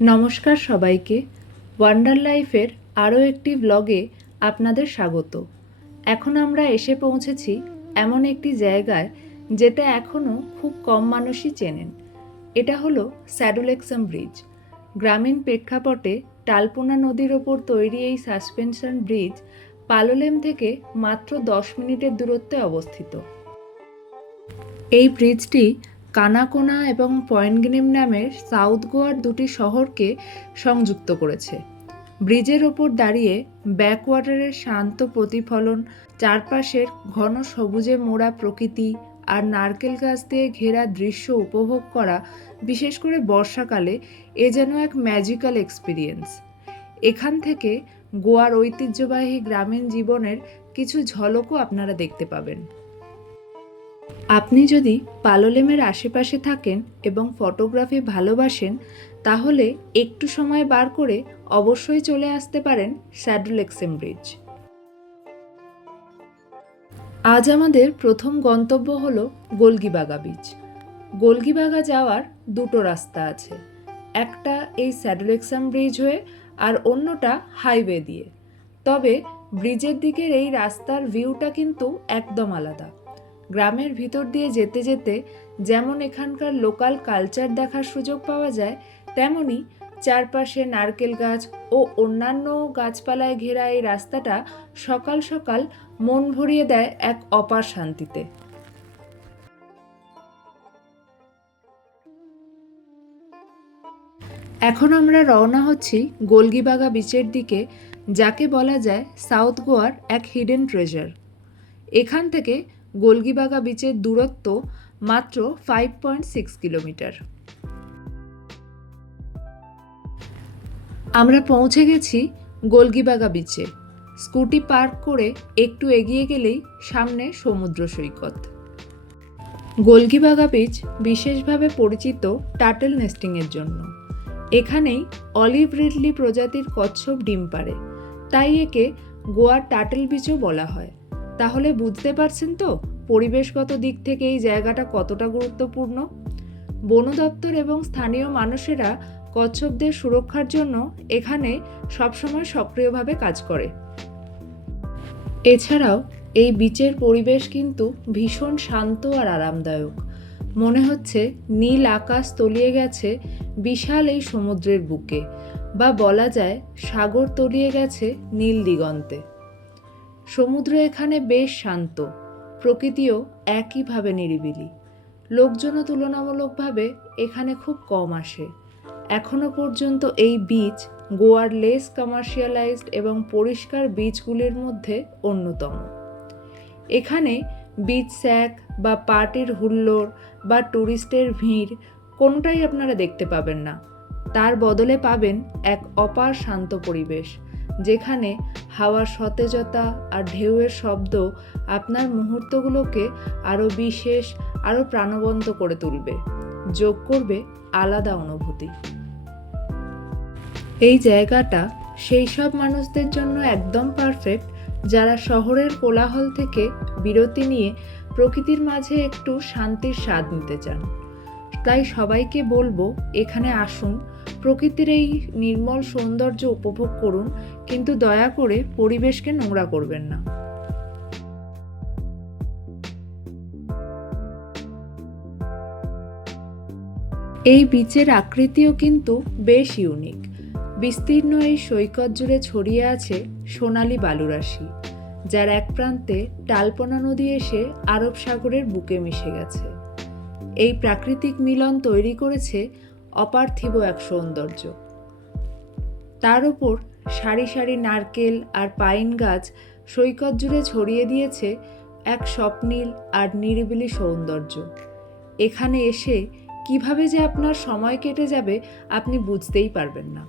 নমস্কার সবাইকে। ওয়ান্ডার লাইফের আরও একটি ব্লগে আপনাদের স্বাগত। এখন আমরা এসে পৌঁছেছি এমন একটি জায়গায় যেটা এখনও খুব কম মানুষই চেনেন। এটা হলো স্যাডুলেক্সাম ব্রিজ। গ্রামীণ প্রেক্ষাপটে টালপোনা নদীর ওপর তৈরি এই সাসপেনশন ব্রিজ পালোলেম থেকে মাত্র 10 মিনিটের দূরত্বে অবস্থিত। এই ব্রিজটি কানাকোনা এবং পয়েন্টগ্রিম নামের সাউথ গোয়ার দুটি শহরকে সংযুক্ত করেছে। ব্রিজের ওপর দাঁড়িয়ে ব্যাকওয়াটারের শান্ত প্রতিফলন, চারপাশের ঘন সবুজে মোড়া প্রকৃতি আর নারকেল গাছ দিয়ে ঘেরা দৃশ্য উপভোগ করা, বিশেষ করে বর্ষাকালে, এ যেন এক ম্যাজিক্যাল এক্সপিরিয়েন্স। এখান থেকে গোয়ার ঐতিহ্যবাহী গ্রামীণ জীবনের কিছু ঝলকও আপনারা দেখতে পাবেন। আপনি যদি পালোলেমের আশেপাশে থাকেন এবং ফটোগ্রাফি ভালোবাসেন, তাহলে একটু সময় বার করে অবশ্যই চলে আসতে পারেন স্যাডুলেক্সাম ব্রিজ। আজ আমাদের প্রথম গন্তব্য হলো গোলগিবাগা বিচ। গোলগিবাগা যাওয়ার দুটো রাস্তা আছে, একটা এই স্যাডুলেক্সাম ব্রিজ হয়ে আর অন্যটা হাইওয়ে দিয়ে। তবে ব্রিজের দিকের এই রাস্তার ভিউটা কিন্তু একদম আলাদা। গ্রামের ভিতর দিয়ে যেতে যেতে যেমন এখানকার লোকাল কালচার দেখার সুযোগ পাওয়া যায়, তেমনি চারপাশে নারকেল গাছ ও অন্যান্য গাছপালায় ঘেরা এই রাস্তাটা সকাল সকাল মন ভরিয়ে দেয় এক অপার শান্তিতে। এখন আমরা রওনা হচ্ছি গোলগিবাগা বিচের দিকে, যাকে বলা যায় সাউথ গোয়ার এক হিডেন ট্রেজার। এখান থেকে গোলগিবাগা বিচের দূরত্ব মাত্র 5.6 কিলোমিটার। আমরা পৌঁছে গেছি গোলগিবাগা বিচে। স্কুটি পার্ক করে একটু এগিয়ে গেলেই সামনে সমুদ্র সৈকত। গোলগিবাগা বিচ বিশেষভাবে পরিচিত টার্টল নেস্টিংয়ের জন্য। এখানেই অলিভ রিডলি প্রজাতির কচ্ছপ ডিম পাড়ে, তাই একে গোয়ার টার্টল বিচও বলা হয়। তাহলে বুঝতে পারছেন তো পরিবেশগত দিক থেকে এই জায়গাটা কতটা গুরুত্বপূর্ণ। বন দপ্তর এবং স্থানীয় মানুষেরা কচ্ছপদের সুরক্ষার জন্য এখানে সবসময় সক্রিয়ভাবে কাজ করে। এছাড়াও এই বিচের পরিবেশ কিন্তু ভীষণ শান্ত আর আরামদায়ক। মনে হচ্ছে নীল আকাশ তলিয়ে গেছে বিশাল এই সমুদ্রের বুকে, বা বলা যায় সাগর তলিয়ে গেছে নীল দিগন্তে। সমুদ্র এখানে বেশ শান্ত, প্রকৃতিও একইভাবে নিরিবিলি। লোকজনও তুলনামূলকভাবে এখানে খুব কম আসে। এখনও পর্যন্ত এই বিচ গোয়ার লেস কমার্শিয়ালাইজড এবং পরিষ্কার বিচগুলির মধ্যে অন্যতম। এখানে বিচ স্যাক বা পার্টির হুল্লোড় বা ট্যুরিস্টের ভিড় কোনোটাই আপনারা দেখতে পাবেন না। তার বদলে পাবেন এক অপার শান্ত পরিবেশ, যেখানে হাওয়ার সতেজতা আর ঢেউয়ের শব্দ আপনার মুহূর্তগুলোকে আরও বিশেষ, আরও প্রাণবন্ত করে তুলবে, যোগ করবে আলাদা অনুভূতি। এই জায়গাটা সেই সব মানুষদের জন্য একদম পারফেক্ট, যারা শহরের কোলাহল থেকে বিরতি নিয়ে প্রকৃতির মাঝে একটু শান্তির স্বাদ নিতে চান। তাই সবাইকে বলবো, এখানে আসুন, প্রকৃতির এই নির্মল সৌন্দর্য উপভোগ করুন, কিন্তু দয়া করে পরিবেশকে নোংরা করবেন না। এই বিচের আকৃতিও কিন্তু বেশ ইউনিক। বিস্তীর্ণ এই সৈকত জুড়ে ছড়িয়ে আছে সোনালি বালুরাশি, যার এক প্রান্তে টালপোনা নদী এসে আরব সাগরের বুকে মিশে গেছে। এই প্রাকৃতিক মিলন তৈরি করেছে অপার্থিব এক সৌন্দর্য। তার ওপর সারি সারি নারকেল আর পাইন গাছ সৈকত জুড়ে ছড়িয়ে দিয়েছে এক স্বপ্নীল আর নিরিবিলি সৌন্দর্য। এখানে এসে কিভাবে যে আপনার সময় কেটে যাবে আপনি বুঝতেই পারবেন না।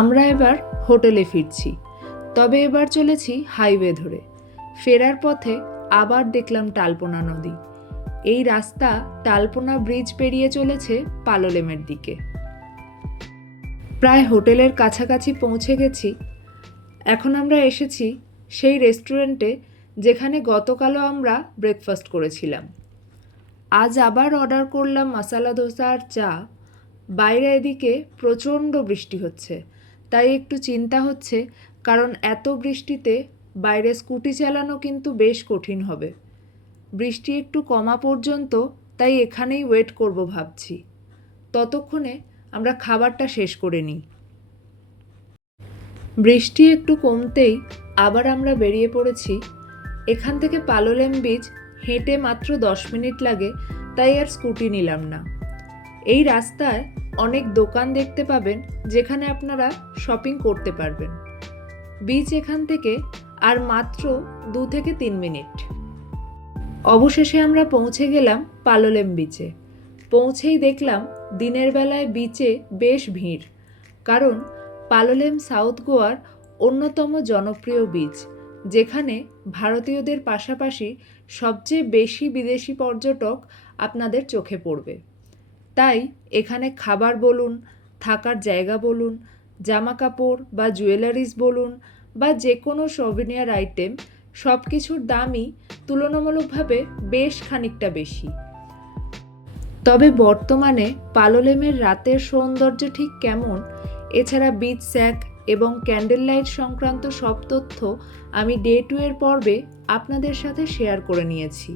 আমরা এবার হোটেলে ফিরছি, তবে এবার চলেছি হাইওয়ে ধরে। ফেরার পথে আবার দেখলাম টালপোনা নদী। এই রাস্তা টালপোনা ব্রিজ পেরিয়ে চলেছে পালোলেমের দিকে। প্রায় হোটেলের কাছাকাছি পৌঁছে গেছি। এখন আমরা এসেছি সেই রেস্টুরেন্টে যেখানে গতকালও আমরা ব্রেকফাস্ট করেছিলাম। আজ আবার অর্ডার করলাম মশালা ধোসা আর চা। বাইরে এদিকে প্রচণ্ড বৃষ্টি হচ্ছে, তাই একটু চিন্তা হচ্ছে, কারণ এত বৃষ্টিতে বাইরে স্কুটি চালানো কিন্তু বেশ কঠিন হবে। বৃষ্টি একটু কমা পর্যন্ত তাই এখানেই ওয়েট করব ভাবছি। ততক্ষণে আমরা খাবারটা শেষ করে নিই। বৃষ্টি একটু কমতেই আবার আমরা বেরিয়ে পড়েছি। এখান থেকে পালোলেম বিচ হেঁটে মাত্র 10 মিনিট লাগে, তাই আর স্কুটি নিলাম না। এই রাস্তায় অনেক দোকান দেখতে পাবেন যেখানে আপনারা শপিং করতে পারবেন। বিচ এখান থেকে আর মাত্র 2 থেকে 3 মিনিট। অবশেষে আমরা পৌঁছে গেলাম পালোলেম বিচে। পৌঁছেই দেখলাম দিনের বেলায় বিচে বেশ ভিড়, কারণ পালোলেম সাউথ গোয়ার অন্যতম জনপ্রিয় বিচ, যেখানে ভারতীয়দের পাশাপাশি সবচেয়ে বেশি বিদেশি পর্যটক আপনাদের চোখে পড়বে। তাই এখানে খাবার বলুন, থাকার জায়গা বলুন, জামা কাপড় বা জুয়েলারিস বলুন, বা যে কোনো সভিনিয়ার আইটেম, সব কিছুর দামই তুলনামূলকভাবে বেশ খানিকটা বেশি। তবে বর্তমানে পালোলেমের রাতের সৌন্দর্য ঠিক কেমন, এছাড়া বিচ স্যাক এবং ক্যান্ডেল লাইট সংক্রান্ত সব তথ্য আমি ডে 2 এর পর্বে আপনাদের সাথে শেয়ার করে নিয়েছি।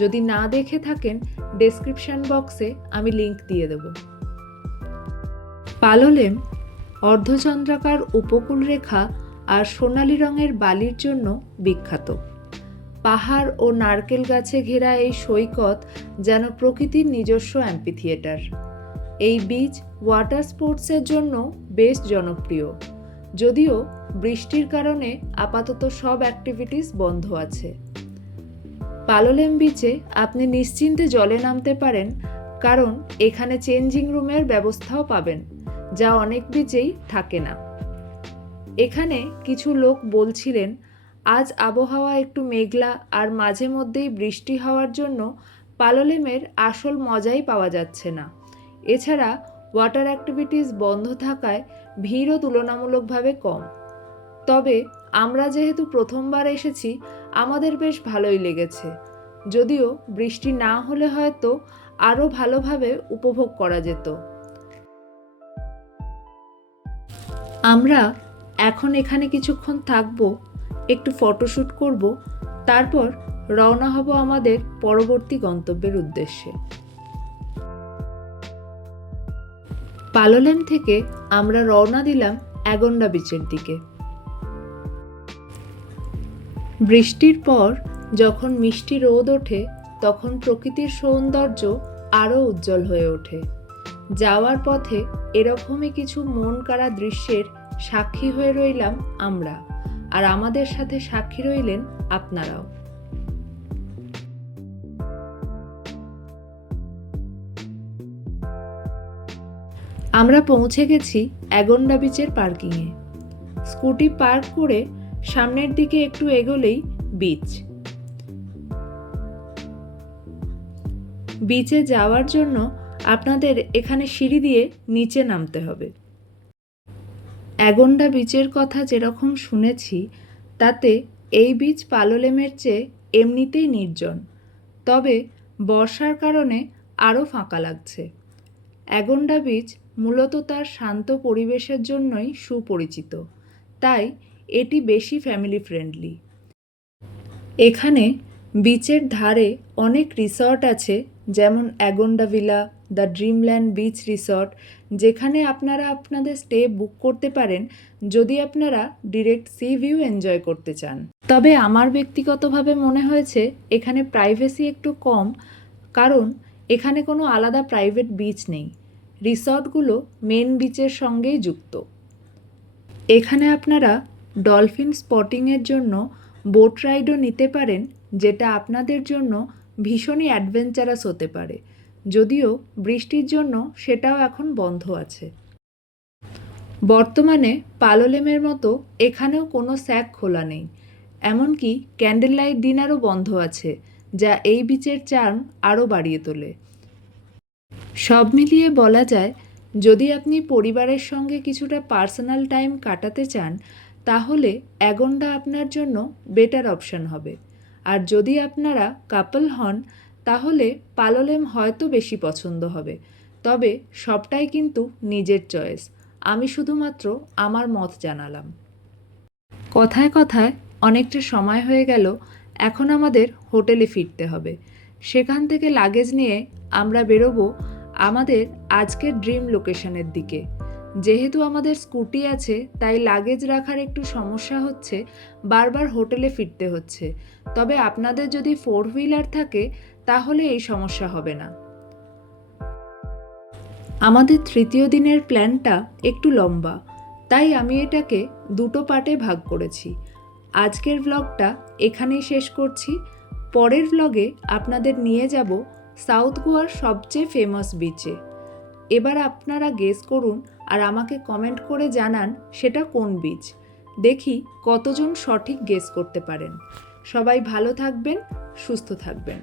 যদি না দেখে থাকেন, ডেসক্রিপশন বক্সে আমি লিংক দিয়ে দেব। পালোলেম অর্ধচন্দ্রাকার উপকূলরেখা আর সোনালি রঙের বালির জন্য বিখ্যাত। পাহাড় ও নারকেল গাছে ঘেরা এই সৈকত যেন প্রকৃতির নিজস্ব অ্যাম্পিথিয়েটার। এই বিচ ওয়াটার স্পোর্টসের জন্য বেশ জনপ্রিয়, যদিও বৃষ্টির কারণে আপাতত সব অ্যাক্টিভিটিস বন্ধ আছে। পালোলেম বিচে আপনি নিশ্চিন্তে জলে নামতে পারেন, কারণ এখানে চেঞ্জিং রুমের ব্যবস্থাও পাবেন, যা অনেক বিচেই থাকে না। এখানে কিছু লোক বলছিলেন আজ আবহাওয়া একটু মেঘলা আর মাঝে মধ্যেই বৃষ্টি হওয়ার জন্য পালোলেমের আসল মজাই পাওয়া যাচ্ছে না। এছাড়া ওয়াটার অ্যাক্টিভিটিস বন্ধ থাকায় ভিড়ও তুলনামূলকভাবে কম। তবে আমরা যেহেতু প্রথমবার এসেছি, আমাদের বেশ ভালোই লেগেছে, যদিও বৃষ্টি না হলে হয়তো আরও ভালোভাবে উপভোগ করা যেত। আমরা এখন এখানে কিছুক্ষণ থাকবো, একটু ফটোশ্যুট করব, তারপর রওনা হব আমাদের পরবর্তী গন্তব্যের উদ্দেশ্যে। পালোলেম থেকে আমরা রওনা দিলাম অ্যাগন্ডা বিচের দিকে। বৃষ্টির পর যখন মিষ্টি রোদ ওঠে, তখন প্রকৃতির সৌন্দর্য আরও উজ্জ্বল হয়ে ওঠে। যাওয়ার পথে এরকমই কিছু মন কাড়া দৃশ্যের সাক্ষী হয়ে রইলাম আমরা, আর আমাদের সাথে সাক্ষী রইলেন আপনারাও। আমরা পৌঁছে গেছি অ্যাগন্ডা বিচের পার্কিংয়ে। স্কুটি পার্ক করে সামনের দিকে একটু এগোলেই বিচ। বিচে যাওয়ার জন্য আপনাদের এখানে সিঁড়ি দিয়ে নিচে নামতে হবে। অ্যাগন্ডা বিচের কথা যেরকম শুনেছি, তাতে এই বিচ পালোলেমের চেয়ে এমনিতেই নির্জন, তবে বর্ষার কারণে আরও ফাঁকা লাগছে। অ্যাগন্ডা বিচ মূলত তার শান্ত পরিবেশের জন্যই সুপরিচিত, তাই এটি বেশি ফ্যামিলি ফ্রেন্ডলি। এখানে বিচের ধারে অনেক রিসর্ট আছে, যেমন Agonda villa, the Dreamland beach resort, যেখানে আপনারা আপনাদের স্টে বুক করতে পারেন যদি আপনারা ডিরেক্ট সি ভিউ এনজয় করতে চান। তবে আমার ব্যক্তিগতভাবে মনে হয়েছে এখানে প্রাইভেসি একটু কম, কারণ এখানে কোনো আলাদা প্রাইভেট বিচ নেই। রিসর্টগুলো মেন বিচের সঙ্গেই যুক্ত। এখানে আপনারা ডলফিন স্পটিংয়ের জন্য বোট রাইডও নিতে পারেন, যেটা আপনাদের জন্য ভীষণই অ্যাডভেঞ্চারাস হতে পারে, যদিও বৃষ্টির জন্য সেটাও এখন বন্ধ আছে। বর্তমানে পালোলেমের মতো এখানেও কোনো স্যাক খোলা নেই, এমনকি ক্যান্ডেল লাইট ডিনারও বন্ধ আছে, যা এই বিচের চার্ম আরও বাড়িয়ে তোলে। সব মিলিয়ে বলা যায়, যদি আপনি পরিবারের সঙ্গে কিছুটা পার্সোনাল টাইম কাটাতে চান, তাহলে অ্যাগন্ডা আপনার জন্য বেটার অপশন হবে। আর যদি আপনারা কাপল হন, তাহলে পালোলেম হয়তো বেশি পছন্দ হবে। তবে সবটাই কিন্তু নিজের চয়েস। আমি শুধুমাত্র আমার মত জানালাম। কথায় কথায় অনেকটা সময় হয়ে গেল, এখন আমাদের হোটেলে ফিরতে হবে। সেখান থেকে লাগেজ নিয়ে আমরা বেরোবো আমাদের আজকের ড্রিম লোকেশনের দিকে। যেহেতু আমাদের স্কুটি আছে তাই লাগেজ রাখার একটু সমস্যা হচ্ছে, বারবার হোটেলে ফিরতে হচ্ছে। তবে আপনাদের যদি 4 হুইলার থাকে তাহলে এই সমস্যা হবে না। আমাদের তৃতীয় দিনের প্ল্যানটা একটু লম্বা, তাই আমি এটাকে দুটো পার্টে ভাগ করেছি। আজকের ব্লগটা এখানেই শেষ করছি। পরের ব্লগে আপনাদের নিয়ে যাব সাউথ গোয়ার সবচেয়ে ফেমাস বিচে। এবার আপনারা গেস করুন আর আমাকে কমেন্ট করে জানান সেটা কোন বিচ। দেখি কতজন সঠিক গেস করতে পারেন। সবাই ভালো থাকবেন, সুস্থ থাকবেন।